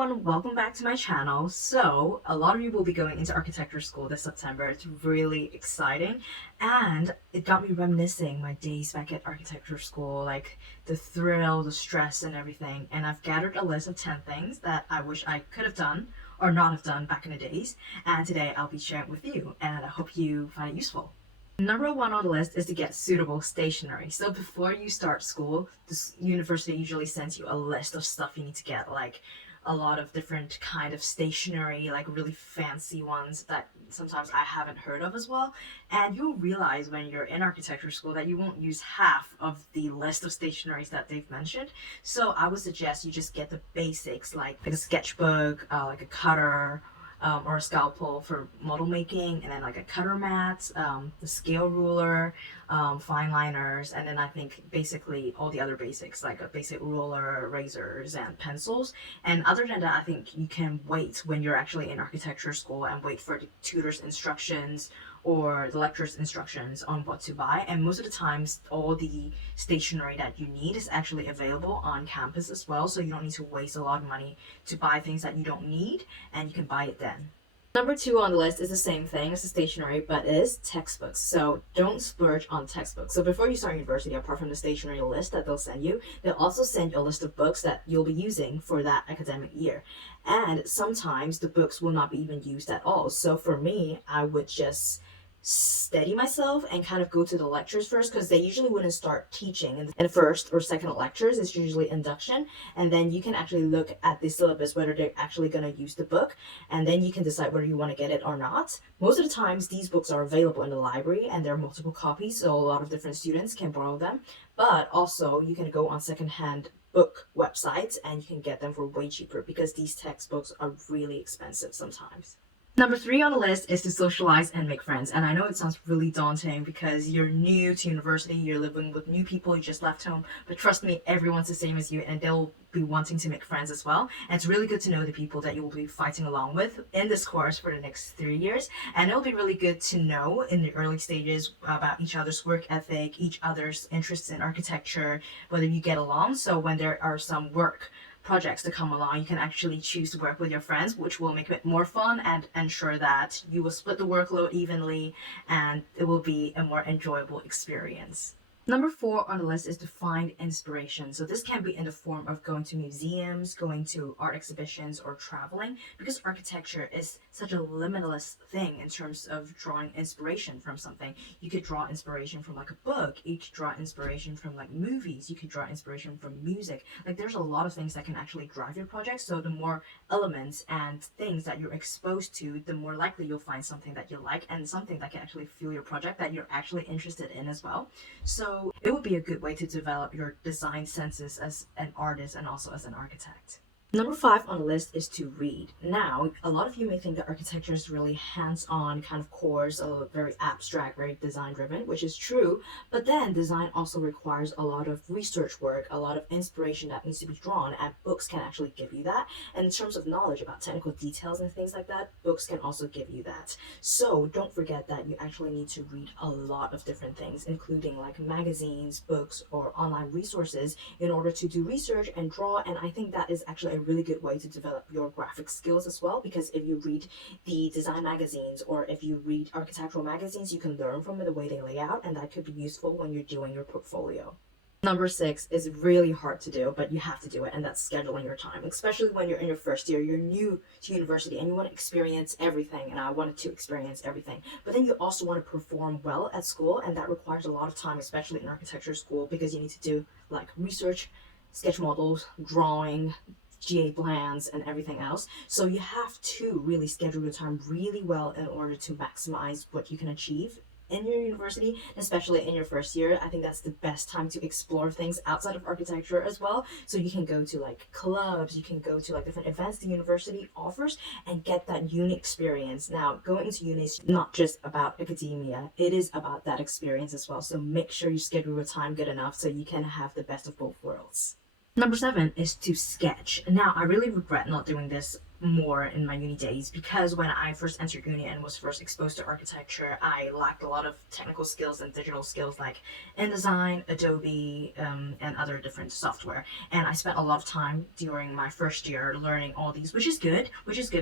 everyone, welcome back to my channel. So, a lot of you will be going into architecture school this September. It's really exciting and it got me reminiscing my days back at architecture school, like the thrill, the stress and everything. And I've gathered a list of 10 things that I wish I could have done or not have done back in the days. And today I'll be sharing it with you and I hope you find it useful. Number one on the list is to get suitable stationery. So before you start school, this university usually sends you a list of stuff you need to get, like a lot of different kind of stationery, like really fancy ones that sometimes I haven't heard of as well. And you'll realize when you're in architecture school that you won't use half of the list of stationeries that they've mentioned. So I would suggest you just get the basics, like a sketchbook, like a cutter, or a scalpel for model making, and then like a cutter mat, the scale ruler, fine liners, and then I think basically all the other basics like a basic ruler, razors, and pencils. And other than that, I think you can wait when you're actually in architecture school and wait for the tutor's instructions or the lecturer's instructions on what to buy. And most of the times all the stationery that you need is actually available on campus as well, so you don't need to waste a lot of money to buy things that you don't need, and you can buy it then. Number two on the list is the same thing as the stationery, but is textbooks. So don't splurge on textbooks. So before you start university, apart from the stationery list that they'll send you, they'll also send you a list of books that you'll be using for that academic year. And sometimes the books will not be even used at all. So for me, I would just steady myself and kind of go to the lectures first, because they usually wouldn't start teaching in the first or second lectures. It's usually induction, and then you can actually look at the syllabus whether they're actually going to use the book, and then you can decide whether you want to get it or not. Most of the times these books are available in the library and there are multiple copies, so a lot of different students can borrow them. But also you can go on secondhand book websites and you can get them for way cheaper, because these textbooks are really expensive sometimes. Number three on the list is to socialize and make friends. And I know it sounds really daunting because you're new to university, you're living with new people, you just left home. But trust me, everyone's the same as you and they'll be wanting to make friends as well. And it's really good to know the people that you will be fighting along with in this course for the next 3 years. And it'll be really good to know in the early stages about each other's work ethic, each other's interests in architecture, whether you get along. So when there are some work projects to come along, you can actually choose to work with your friends, which will make it more fun and ensure that you will split the workload evenly and it will be a more enjoyable experience. Number four on the list is to find inspiration. So this can be in the form of going to museums, going to art exhibitions, or traveling, because architecture is such a limitless thing in terms of drawing inspiration from something. You could draw inspiration from like a book, you could draw inspiration from like movies, you could draw inspiration from music. Like there's a lot of things that can actually drive your project. So the more elements and things that you're exposed to, the more likely you'll find something that you like and something that can actually fuel your project that you're actually interested in as well. So it would be a good way to develop your design senses as an artist and also as an architect. Number five on the list is to read. Now, a lot of you may think that architecture is really hands-on kind of course, very abstract, very design-driven, which is true. But then design also requires a lot of research work, a lot of inspiration that needs to be drawn, and books can actually give you that. And in terms of knowledge about technical details and things like that, books can also give you that. So don't forget that you actually need to read a lot of different things, including like magazines, books, or online resources in order to do research and draw. And I think that is actually a really good way to develop your graphic skills as well, because if you read the design magazines or if you read architectural magazines, you can learn from the way they lay out, and that could be useful when you're doing your portfolio. Number six is really hard to do, but you have to do it, and that's scheduling your time, especially when you're in your first year. You're new to university and you want to experience everything, and I wanted to experience everything. But then you also want to perform well at school, and that requires a lot of time, especially in architecture school, because you need to do like research, sketch models, drawing, GA plans, and everything else. So you have to really schedule your time really well in order to maximize what you can achieve in your university, especially in your first year. I think that's the best time to explore things outside of architecture as well. So you can go to like clubs, you can go to like different events the university offers and get that uni experience. Now, going into uni is not just about academia, it is about that experience as well. So make sure you schedule your time good enough so you can have the best of both worlds. Number seven is to sketch. Now, I really regret not doing this more in my uni days, because when I first entered uni and was first exposed to architecture, I lacked a lot of technical skills and digital skills like InDesign, Adobe, and other different software. And I spent a lot of time during my first year learning all these, which is good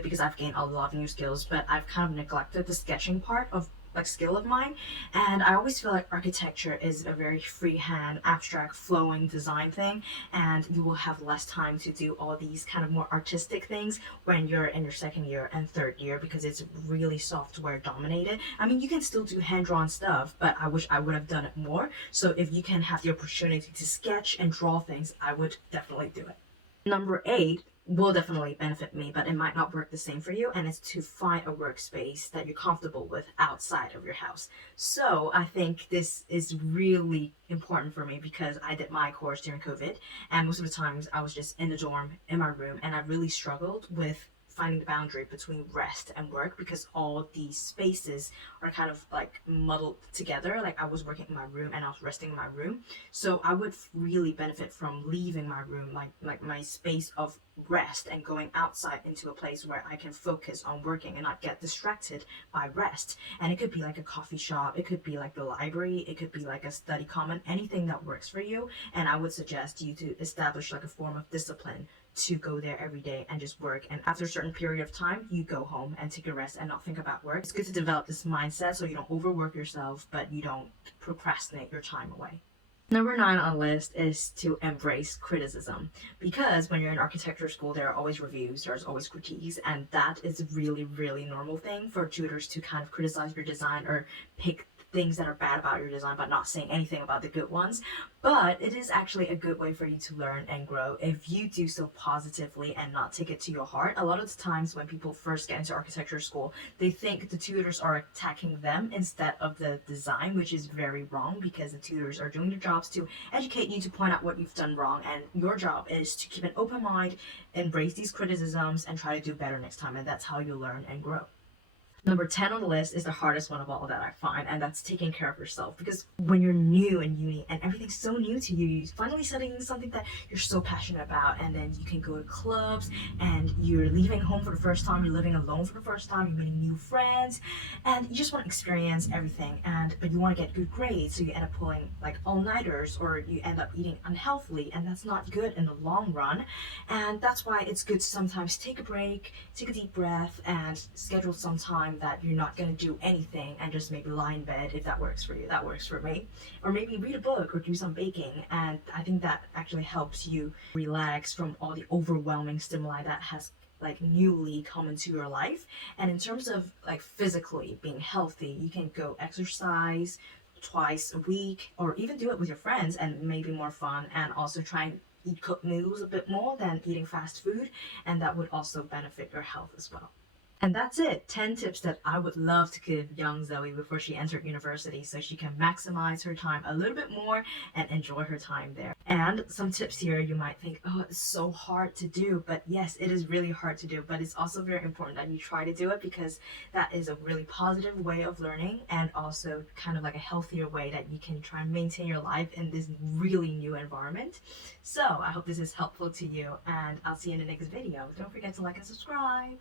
because I've gained a lot of new skills, but I've kind of neglected the sketching part of like skill of mine. And I always feel like architecture is a very freehand, abstract, flowing design thing, and you will have less time to do all these kind of more artistic things when you're in your second year and third year, because it's really software dominated. I mean, you can still do hand-drawn stuff, but I wish I would have done it more. So if you can have the opportunity to sketch and draw things, I would definitely do it. Number 8 will definitely benefit me, but it might not work the same for you, and it's to find a workspace that you're comfortable with outside of your house. So I think this is really important for me because I did my course during COVID, and most of the times I was just in the dorm in my room, and I really struggled with finding the boundary between rest and work because all these spaces are kind of like muddled together. Like I was working in my room and I was resting in my room, so I would really benefit from leaving my room, like my space of rest, and going outside into a place where I can focus on working and not get distracted by rest. And it could be like a coffee shop, it could be like the library, it could be like a study common, anything that works for you. And I would suggest you to establish like a form of discipline to go there every day and just work. And after a certain period of time, you go home and take a rest and not think about work. It's good to develop this mindset so you don't overwork yourself, but you don't procrastinate your time away. Number 9 on the list is to embrace criticism, because when you're in architecture school, there are always reviews, there's always critiques, and that is a really, really normal thing for tutors to kind of criticize your design or pick things that are bad about your design but not saying anything about the good ones. But it is actually a good way for you to learn and grow if you do so positively and not take it to your heart. A lot of the times when people first get into architecture school, they think the tutors are attacking them instead of the design, which is very wrong, because the tutors are doing their jobs to educate you, to point out what you've done wrong, and your job is to keep an open mind, embrace these criticisms, and try to do better next time, and that's how you learn and grow. Number 10 on the list is the hardest one of all that I find, and that's taking care of yourself. Because when you're new in uni and everything's so new to you, you're finally studying something that you're so passionate about, and then you can go to clubs, and you're leaving home for the first time, you're living alone for the first time, you're meeting new friends, and you just want to experience everything. But you want to get good grades, so you end up pulling like all-nighters, or you end up eating unhealthily, and that's not good in the long run. And that's why it's good to sometimes take a break, take a deep breath, and schedule some time that you're not going to do anything and just maybe lie in bed. If that works for you, that works for me. Or maybe read a book or do some baking, and I think that actually helps you relax from all the overwhelming stimuli that has like newly come into your life. And in terms of like physically being healthy, you can go exercise twice a week, or even do it with your friends and maybe more fun, and also try and eat cooked meals a bit more than eating fast food, and that would also benefit your health as well. And that's it. 10 tips that I would love to give young Zoe before she entered university, so she can maximize her time a little bit more and enjoy her time there. And some tips here, you might think, oh, it's so hard to do. But yes, it is really hard to do. But it's also very important that you try to do it, because that is a really positive way of learning, and also kind of like a healthier way that you can try and maintain your life in this really new environment. So I hope this is helpful to you, and I'll see you in the next video. Don't forget to like and subscribe.